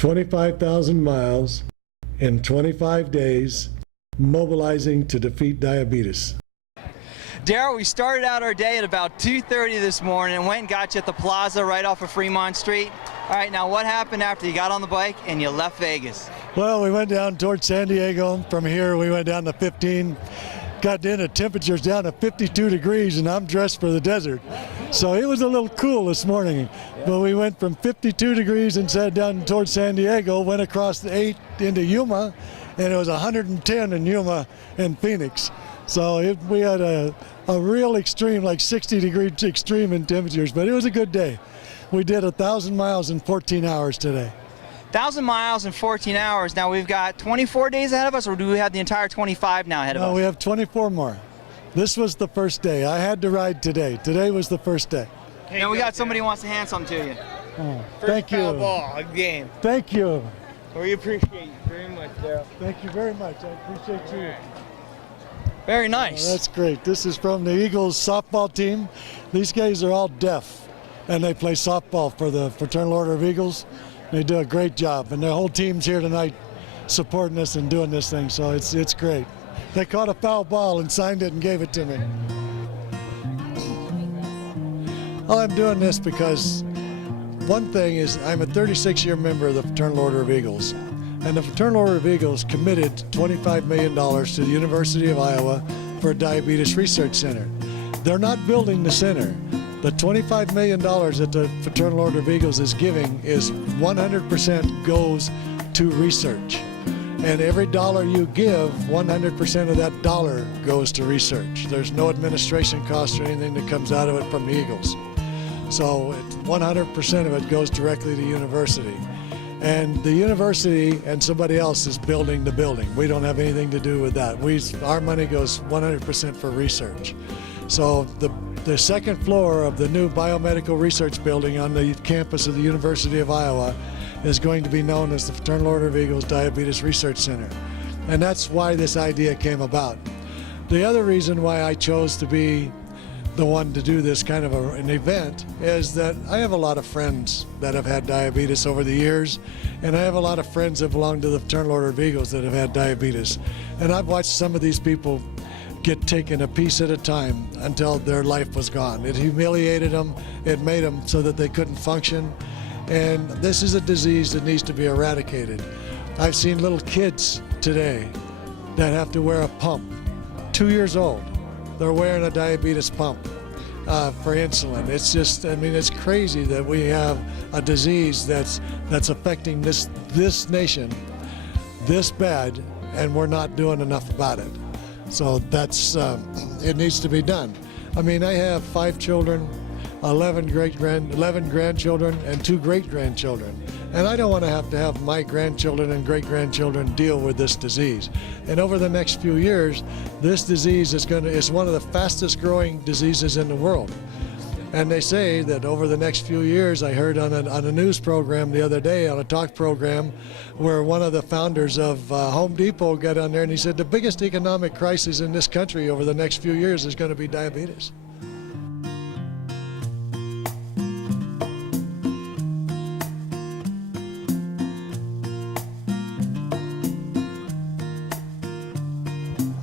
25,000 miles in 25 days, mobilizing to defeat diabetes. Darryl, we started out our day at about 2:30 this morning and went and got you at the plaza right off of Fremont Street. All right, now what happened after you got on the bike and you left Vegas? Well, we went down towards San Diego. From here, we went down to 15. Got in at temperatures down to 52 degrees, and I'm dressed for the desert. So it was a little cool this morning. But we went from 52 degrees and sat down towards San Diego, went across the 8 into Yuma, and it was 110 in Yuma and Phoenix. So we had a real extreme, like 60-degree extreme in temperatures, but it was a good day. We did 1,000 miles in 14 hours today. 1,000 miles in 14 hours. Now we've got 24 days ahead of us, or do we have the entire 25 now ahead of us? No, we have 24 more. This was the first day. I had to ride today. Today was the first day. Now we got somebody who wants to hand something to you. Oh, thank you. Ball, a game. Thank you. We appreciate you very much, Darryl. Thank you very much. I appreciate you. Very nice. Oh, that's great. This is from the Eagles softball team. These guys are all deaf, and they play softball for the Fraternal Order of Eagles. They do a great job, and their whole team's here tonight supporting us and doing this thing, so it's great. They caught a foul ball and signed it and gave it to me. Well, I'm doing this because one thing is I'm a 36-year member of the Fraternal Order of Eagles, and the Fraternal Order of Eagles committed $25 million to the University of Iowa for a diabetes research center. They're not building the center. The $25 million that the Fraternal Order of Eagles is giving is 100% goes to research. And every dollar you give, 100% of that dollar goes to research. There's no administration cost or anything that comes out of it from the Eagles. So 100% of it goes directly to university. And the university and somebody else is building the building. We don't have anything to do with that. Our money goes 100% for research. So the second floor of the new biomedical research building on the campus of the University of Iowa is going to be known as the Fraternal Order of Eagles Diabetes Research Center. And that's why this idea came about. The other reason why I chose to be the one to do this kind of an event is that I have a lot of friends that have had diabetes over the years, and I have a lot of friends that belong to the Fraternal Order of Eagles that have had diabetes. And I've watched some of these people get taken a piece at a time until their life was gone. It humiliated them, it made them so that they couldn't function, and this is a disease that needs to be eradicated. I've seen little kids today that have to wear a pump, 2 years old. They're wearing a diabetes pump for insulin. It's just, I mean, it's crazy that we have a disease that's affecting this nation this bad, and we're not doing enough about it. So that's, it needs to be done. I mean, I have 5 children, 11 grandchildren, and 2 great-grandchildren. And I don't want to have my grandchildren and great-grandchildren deal with this disease. And over the next few years, this disease is one of the fastest-growing diseases in the world. And they say that over the next few years, I heard on a news program the other day, on a talk program, where one of the founders of Home Depot got on there and he said the biggest economic crisis in this country over the next few years is going to be diabetes.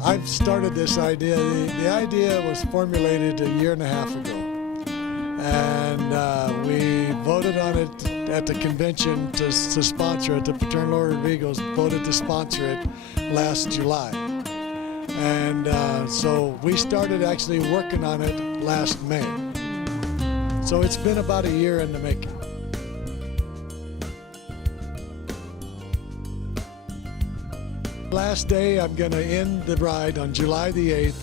I've started this idea. The idea was formulated a year and a half ago. And we voted on it at the convention to sponsor it. The Fraternal Order of Eagles voted to sponsor it last July. And so we started actually working on it last May. So it's been about a year in the making. Last day, I'm going to end the ride on July the 8th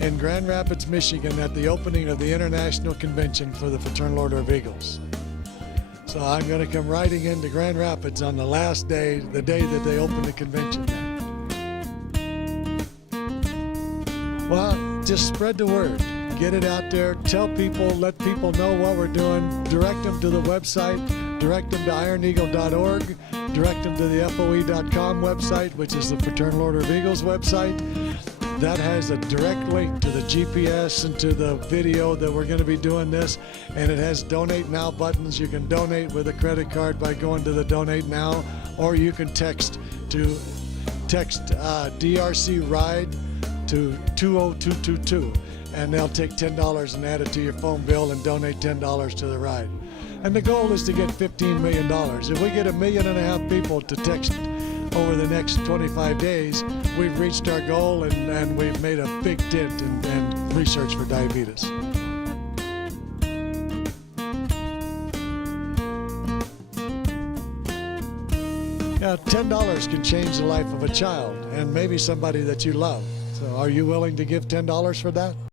in Grand Rapids, Michigan at the opening of the International Convention for the Fraternal Order of Eagles. So I'm going to come riding into Grand Rapids on the last day, the day that they open the convention. Well, just spread the word. Get it out there, tell people, let people know what we're doing, direct them to the website, direct them to ironeagle.org, direct them to the FOE.com website, which is the Fraternal Order of Eagles website. That has a direct link to the GPS and to the video that we're going to be doing this, and it has donate now buttons. You can donate with a credit card by going to the donate now, or you can text DRC ride to 20222, and they'll take $10 and add it to your phone bill and donate $10 to the ride. And the goal is to get $15 million. If we get 1.5 million people to text over the next 25 days, we've reached our goal, and we've made a big dent in research for diabetes. Yeah, $10 can change the life of a child and maybe somebody that you love. So are you willing to give $10 for that?